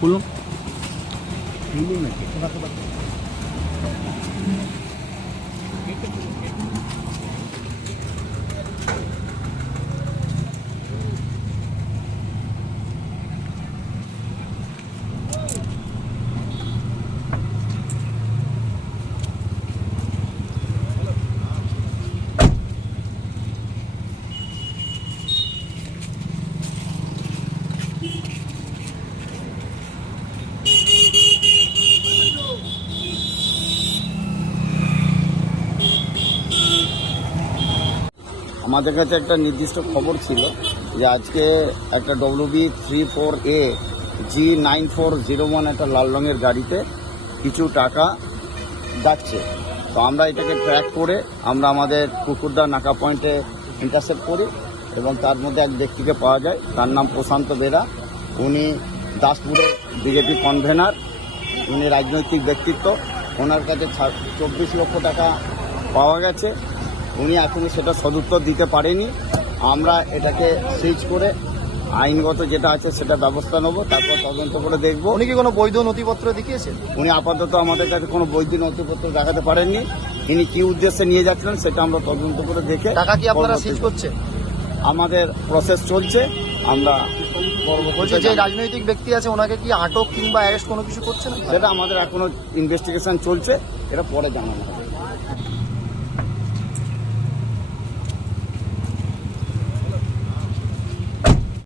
Pulong? Hindi na, kita ba আমাদের কাছে একটা নির্দিষ্ট খবর ছিল যে আজকে একটা WB three four A G nine four zero one একটা লাল রঙের গাড়িতে কিছু টাকা যাচ্ছে। তো আমরা এটাকে ট্র্যাক করে আমরা আমাদের কুকুরদা নাকা পয়েন্টে ইন্টারসেপ্ট করি এবং তার মধ্যে এক ব্যক্তিকে পাওয়া যায়। তার নাম প্রশান্ত বেরা। উনি দাসপুরের বিজেপি কনভেনার উনি রাজনৈতিক ব্যক্তিত্ব। ওনার কাছে চব্বিশ লক্ষ টাকা পাওয়া গেছে। উনি এখনই সেটা সদুত্তর দিতে পারেনি। আমরা এটাকে সিজ করে আইনগত যেটা আছে সেটা ব্যবস্থা নেব তারপর তদন্ত করে দেখব। উনি কি কোনো বৈধ নথিপত্র দেখিয়েছেন? উনি আপাতত আমাদের কাছে কোনো বৈধ নথিপত্র দেখাতে পারেননি। তিনি কি উদ্দেশ্যে নিয়ে যাচ্ছিলেন সেটা আমরা তদন্ত করে দেখে টাকা কি আপনারা সিজ করছেন আমাদের প্রসেস চলছে। আমরা বলছি যে রাজনৈতিক ব্যক্তি আছে ওনাকে কি আটক কিংবা অ্যারেস্ট কোনো কিছু করছেন সেটা আমাদের এখনও ইনভেস্টিগেশন চলছে। এটা পরে জানানো